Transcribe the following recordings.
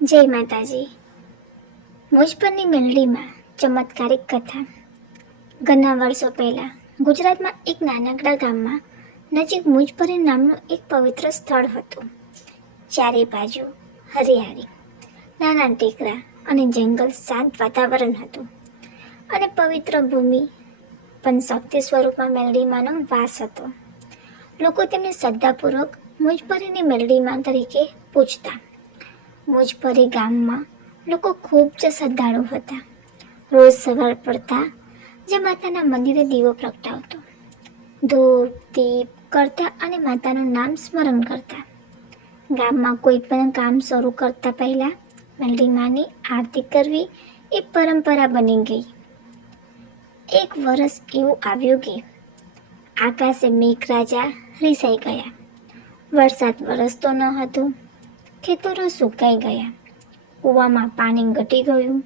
જય માતાજી. મુજ પરની મેલડીમાં ચમત્કારિક કથા. ઘણા વર્ષો પહેલાં ગુજરાતમાં એક નાનકડા ગામમાં નજીક મુજપરી નામનું એક પવિત્ર સ્થળ હતું. ચારે બાજુ હરિયાળી, નાના ટેકરા અને જંગલ, શાંત વાતાવરણ હતું અને પવિત્ર ભૂમિ પણ શક્તિ સ્વરૂપમાં મેલડીમાંનો વાસ હતો. લોકો તેમને શ્રદ્ધાપૂર્વક મુજપરીની મેલડીમાં તરીકે પૂજતા. મુજપરી ગામમાં લોકો ખૂબ જ શ્રદ્ધાળુ હતા. રોજ સવાર પડતા જે માતાના મંદિરે દીવો પ્રગટાવતો, ધૂપ દીપ કરતા અને માતાનું નામ સ્મરણ કરતા. ગામમાં કોઈ પણ કામ શરૂ કરતા પહેલા મેલડીમાંની આરતી કરવી એ પરંપરા બની ગઈ. એક વર્ષ એવું આવ્યું કે આકાશે મેઘરાજા રીસાઈ ગયા. વરસાદ વરસતો ન હતો. ખેતરો સુકાઈ ગયા, કૂવામાં પાણી ઘટી ગયું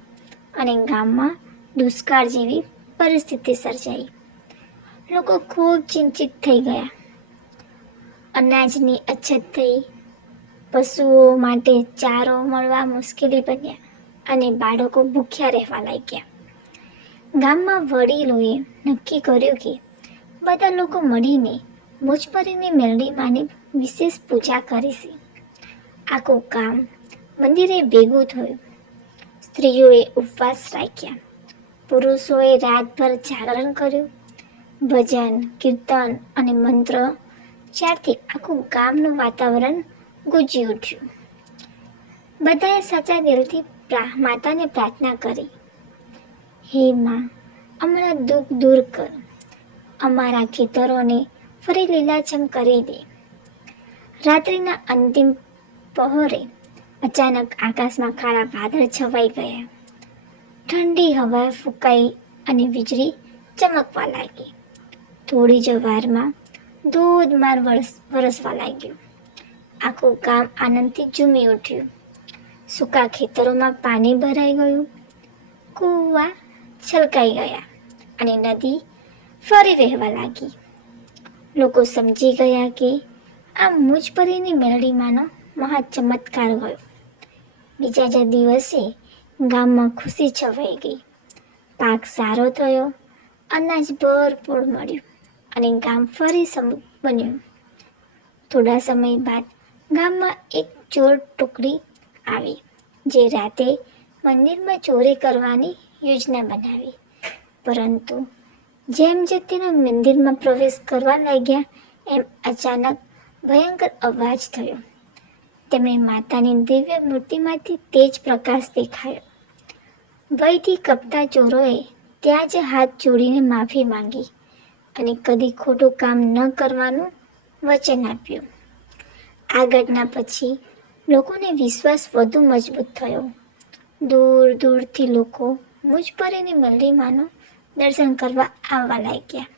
અને ગામમાં દુષ્કાળ જેવી પરિસ્થિતિ સર્જાઈ. લોકો ખૂબ ચિંતિત થઈ ગયા. અનાજની અછત થઈ, પશુઓ માટે ચારો મળવા મુશ્કેલી બન્યા અને બાળકો ભૂખ્યા રહેવા લાગ્યા. ગામમાં વડીલોએ નક્કી કર્યું કે બધા લોકો મળીને મુજપરીની મેલડીમાંની વિશેષ પૂજા કરીશે. આખું ગામ મંદિરે ભેગું થયું. સ્ત્રીઓએ ઉપવાસ રાખ્યા, પુરુષોએ રાતભર જાગરણ કર્યું. ભજન, કીર્તન અને મંત્ર ચારથી આખું ગામનું વાતાવરણ ગુંજી ઉઠ્યું. બધાએ સાચા દિલથી માતાને પ્રાર્થના કરી, હે માં, અમારા દુઃખ દૂર કર, અમારા ખેતરોને ફરી લીલાછમ કરી દે. રાત્રિના અંતિમ પહોરે અચાનક આકાશમાં કાળા વાદળ છવાઈ ગયા. ઠંડી હવા ફૂંકાઈ અને વીજળી ચમકવા લાગી. થોડી જ વારમાં ધોધમાર વરસવા લાગ્યું. આખું ગામ આનંદથી ઝૂમી ઉઠ્યું. સૂકા ખેતરોમાં પાણી ભરાઈ ગયું, કૂવા છલકાઈ ગયા અને નદી ફરી વહેવા લાગી. લોકો સમજી ગયા કે આ મુજપરીની મેલડીમાંનો મહા ચમત્કાર ગયો. બીજા જ દિવસે ગામમાં ખુશી છવાઈ ગઈ. પાક સારો થયો, અનાજ ભરપૂર મળ્યું અને ગામ ફરી સમૃદ્ધ બન્યું. થોડા સમય બાદ ગામમાં એક ચોર ટુકડી આવી, જે રાતે મંદિરમાં ચોરી કરવાની યોજના બનાવી. પરંતુ જેમ જે તેના મંદિરમાં પ્રવેશ કરવા લાગ્યા એમ અચાનક ભયંકર અવાજ થયો. તેમણે માતાની દિવ્ય મૂર્તિમાંથી તેજ પ્રકાશ દેખાયો. ભયથી કપતા ચોરોએ ત્યાં જ હાથ જોડીને માફી માંગી અને કદી ખોટું કામ ન કરવાનું વચન આપ્યું. આ ઘટના પછી લોકોને વિશ્વાસ વધુ મજબૂત થયો. દૂર દૂરથી લોકો મુજપરીની મેલડીમાંનું દર્શન કરવા આવવા લાગ્યા.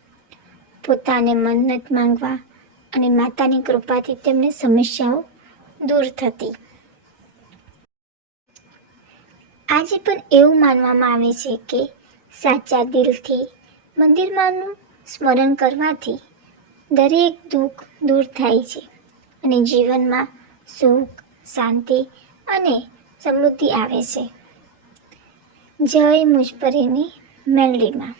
પોતાને મન્નત માંગવા અને માતાની કૃપાથી તેમની સમસ્યાઓ દૂર થતી. આજે પણ એવું માનવામાં આવે છે કે સાચા દિલથી મંદિરમાંનું સ્મરણ કરવાથી દરેક દુઃખ દૂર થાય છે અને જીવનમાં સુખ, શાંતિ અને સમૃદ્ધિ આવે છે. જય મુજપરીની મેલડીમાં.